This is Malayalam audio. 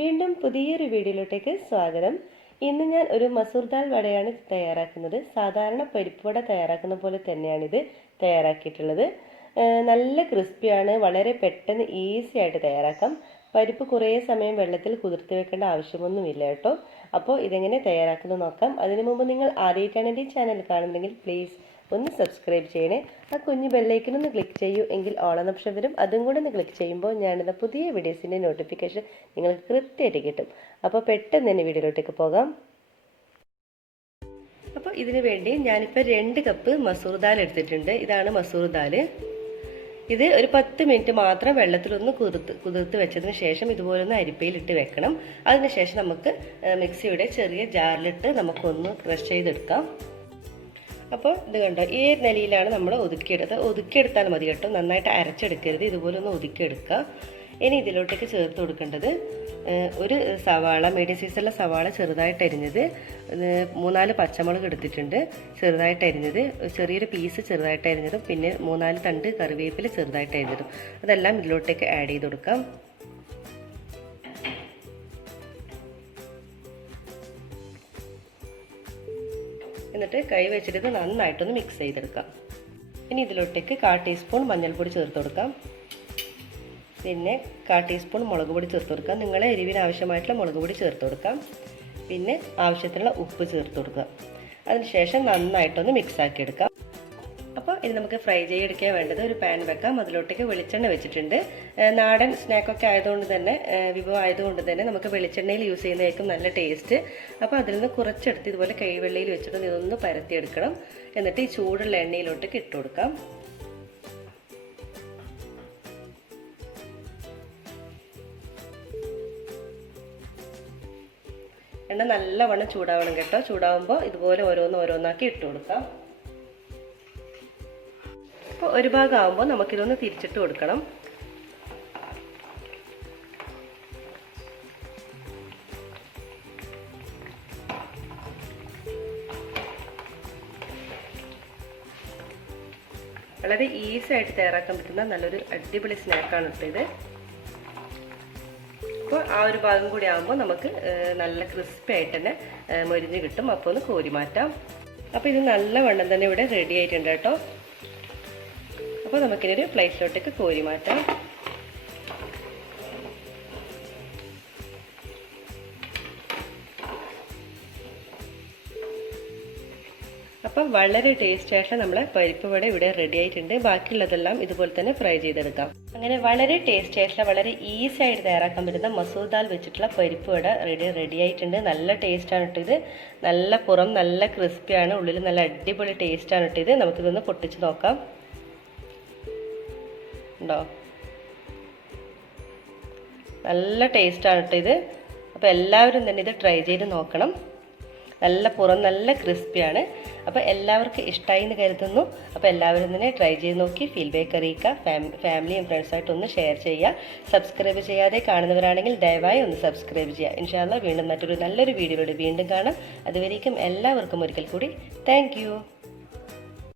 വീണ്ടും പുതിയൊരു വീഡിയോയിലോട്ടേക്ക് സ്വാഗതം. ഇന്ന് ഞാൻ ഒരു മസൂർ ദാൽ വടയാണ് തയ്യാറാക്കുന്നത്. സാധാരണ പരിപ്പ് വട തയ്യാറാക്കുന്ന പോലെ തന്നെയാണിത് തയ്യാറാക്കിയിട്ടുള്ളത്. നല്ല ക്രിസ്പിയാണ്, വളരെ പെട്ടെന്ന് ഈസി ആയിട്ട് തയ്യാറാക്കാം. പരിപ്പ് കുറേ സമയം വെള്ളത്തിൽ കുതിർത്ത് വെക്കേണ്ട ആവശ്യമൊന്നുമില്ല കേട്ടോ. അപ്പോൾ ഇതെങ്ങനെ തയ്യാറാക്കുന്നത് നോക്കാം. അതിനു മുമ്പ് നിങ്ങൾ ആദ്യമായിട്ടാണ് എൻ്റെ ചാനൽ കാണുന്നതെങ്കിൽ പ്ലീസ് ഒന്ന് സബ്സ്ക്രൈബ് ചെയ്യണേ. ആ കുഞ്ഞു ബെല്ലൈക്കനൊന്ന് ക്ലിക്ക് ചെയ്യൂ, എങ്കിൽ ഓൾ എന്ന ഓപ്ഷൻ വരും. അതും കൂടെ ഒന്ന് ക്ലിക്ക് ചെയ്യുമ്പോൾ ഞാനിടുന്ന പുതിയ വീഡിയോസിൻ്റെ നോട്ടിഫിക്കേഷൻ നിങ്ങൾക്ക് കൃത്യമായിട്ട് കിട്ടും. അപ്പോൾ പെട്ടെന്ന് തന്നെ വീഡിയോയിലോട്ടേക്ക് പോകാം. അപ്പോൾ ഇതിനു വേണ്ടി ഞാനിപ്പോൾ 2 കപ്പ് മസൂർ ദാൽ എടുത്തിട്ടുണ്ട്. ഇതാണ് മസൂർ ദാൽ. ഇത് ഒരു 10 മിനിറ്റ് മാത്രം വെള്ളത്തിലൊന്ന് കുതിർത്ത് വെച്ചതിന് ശേഷം ഇതുപോലെ ഒന്ന് അരിപ്പയിലിട്ട് വെക്കണം. അതിനുശേഷം നമുക്ക് മിക്സിയുടെ ചെറിയ ജാറിലിട്ട് നമുക്കൊന്ന് ക്രഷ് ചെയ്തെടുക്കാം. അപ്പോൾ ഇത് കണ്ടോ, ഈ നിലയിലാണ് നമ്മൾ ഒതുക്കിയെടുത്താൽ മതി കേട്ടോ. നന്നായിട്ട് അരച്ചെടുക്കരുത്, ഇതുപോലെ ഒന്ന് ഒതുക്കിയെടുക്കുക. ഇനി ഇതിലോട്ടേക്ക് ചേർത്ത് കൊടുക്കേണ്ടത് ഒരു സവാള, മീഡിയം സൈസുള്ള സവാള ചെറുതായിട്ട് അരിഞ്ഞത്, 3-4 പച്ചമുളക് എടുത്തിട്ടുണ്ട് ചെറുതായിട്ട് അരിഞ്ഞത്, ചെറിയൊരു പീസ് ചെറുതായിട്ട് അരിഞ്ഞതും, പിന്നെ 3-4 തണ്ട് കറിവേപ്പില ചെറുതായിട്ട് അരിഞ്ഞതും, അതെല്ലാം ഇതിലോട്ടേക്ക് ആഡ് ചെയ്ത് കൊടുക്കാം. എന്നിട്ട് കൈ വെച്ചിട്ട് ഇത് നന്നായിട്ടൊന്ന് മിക്സ് ചെയ്തെടുക്കാം. ഇനി ഇതിലോട്ടേക്ക് 1/4 ടീസ്പൂൺ മഞ്ഞൾപ്പൊടി ചേർത്ത് കൊടുക്കാം. പിന്നെ 1/4 ടീസ്പൂൺ മുളക് പൊടി ചേർത്ത് കൊടുക്കാം. നിങ്ങളെ എരിവിന് ആവശ്യമായിട്ടുള്ള മുളക് പൊടി ചേർത്ത് കൊടുക്കാം. പിന്നെ ആവശ്യത്തിനുള്ള ഉപ്പ് ചേർത്ത് കൊടുക്കുക. അതിനുശേഷം നന്നായിട്ടൊന്ന് മിക്സ് ആക്കി എടുക്കാം. അപ്പോൾ ഇത് നമുക്ക് ഫ്രൈ ചെയ്തെടുക്കാൻ വേണ്ടത് ഒരു പാൻ വെക്കാം. അതിലോട്ടേക്ക് വെളിച്ചെണ്ണ വെച്ചിട്ടുണ്ട്. നാടൻ സ്നാക്കൊക്കെ ആയതുകൊണ്ട് തന്നെ, വിഭവം ആയതുകൊണ്ട് തന്നെ നമുക്ക് വെളിച്ചെണ്ണയിൽ യൂസ് ചെയ്യുന്നതായിരിക്കും നല്ല ടേസ്റ്റ്. അപ്പോൾ അതിൽ നിന്ന് കുറച്ചെടുത്ത് ഇതുപോലെ കൈവെള്ളയിൽ വെച്ചിട്ട് ഇതൊന്ന് പരത്തിയെടുക്കണം. എന്നിട്ട് ഈ ചൂടുള്ള എണ്ണയിലോട്ടേക്ക് ഇട്ട് കൊടുക്കാം. എണ്ണ നല്ലവണ്ണം ചൂടാവണം കേട്ടോ. ചൂടാവുമ്പോൾ ഇതുപോലെ ഓരോന്നാക്കി ഇട്ട് കൊടുക്കാം. അപ്പോൾ ഒരു ഭാഗം ആകുമ്പോൾ നമുക്കിതൊന്ന് തിരിച്ചിട്ട് കൊടുക്കണം. വളരെ ഈസി ആയിട്ട് തയ്യാറാക്കാൻ പറ്റുന്ന നല്ലൊരു അടിപൊളി സ്നാക്കാണ് കേട്ടോ ഇത്. അപ്പോൾ ആ ഒരു ഭാഗം കൂടി ആകുമ്പോൾ നമുക്ക് നല്ല ക്രിസ്പി ആയിട്ട് തന്നെ മൊരിഞ്ഞ് കിട്ടും. അപ്പോൾ ഒന്ന് കോരി മാറ്റാം. അപ്പോൾ ഇത് നല്ലവണ്ണം തന്നെ ഇവിടെ റെഡി ആയിട്ടുണ്ട് കേട്ടോ. അപ്പോൾ നമുക്കിനൊരു പ്ലേറ്റിലോട്ടേക്ക് കോരി മാറ്റാം. അപ്പം വളരെ ടേസ്റ്റ് ആയിട്ടുള്ള നമ്മളെ പരിപ്പ് വട ഇവിടെ റെഡി ആയിട്ടുണ്ട്. ബാക്കിയുള്ളതെല്ലാം ഇതുപോലെ തന്നെ ഫ്രൈ ചെയ്തെടുക്കാം. അങ്ങനെ വളരെ ടേസ്റ്റ് ആയിട്ടുള്ള, വളരെ ഈസി ആയിട്ട് തയ്യാറാക്കാൻ പറ്റുന്ന മസൂർ ദാൽ വെച്ചിട്ടുള്ള പരിപ്പ് വട റെഡി ആയിട്ടുണ്ട്. നല്ല ടേസ്റ്റാണ് കേട്ടോ ഇത്. നല്ല പുറം നല്ല ക്രിസ്പിയാണ്, ഉള്ളിൽ നല്ല അടിപൊളി ടേസ്റ്റാണ് കേട്ടോ ഇത്. നമുക്കിതൊന്ന് പൊട്ടിച്ച് നോക്കാം. ഉണ്ടോ, നല്ല ടേസ്റ്റാണ് കേട്ടോ ഇത്. അപ്പോൾ എല്ലാവരും തന്നെ ഇത് ട്രൈ ചെയ്ത് നോക്കണം. നല്ല പുറം നല്ല ക്രിസ്പിയാണ്. അപ്പോൾ എല്ലാവർക്കും ഇഷ്ടമായി എന്ന് കരുതുന്നു. അപ്പോൾ എല്ലാവരും തന്നെ ട്രൈ ചെയ്ത് നോക്കി ഫീഡ്ബാക്ക് അറിയിക്കുക. ഫാമിലിയും ഫ്രണ്ട്സായിട്ടൊന്ന് ഷെയർ ചെയ്യുക. സബ്സ്ക്രൈബ് ചെയ്യാതെ കാണുന്നവരാണെങ്കിൽ ദയവായി ഒന്ന് സബ്സ്ക്രൈബ് ചെയ്യുക. ഇൻഷാ അല്ലാഹ് വീണ്ടും മറ്റൊരു നല്ലൊരു വീഡിയോയിലൂടെ വീണ്ടും കാണാം. അതുവരേക്കും എല്ലാവർക്കും ഒരിക്കൽ കൂടി താങ്ക് യു.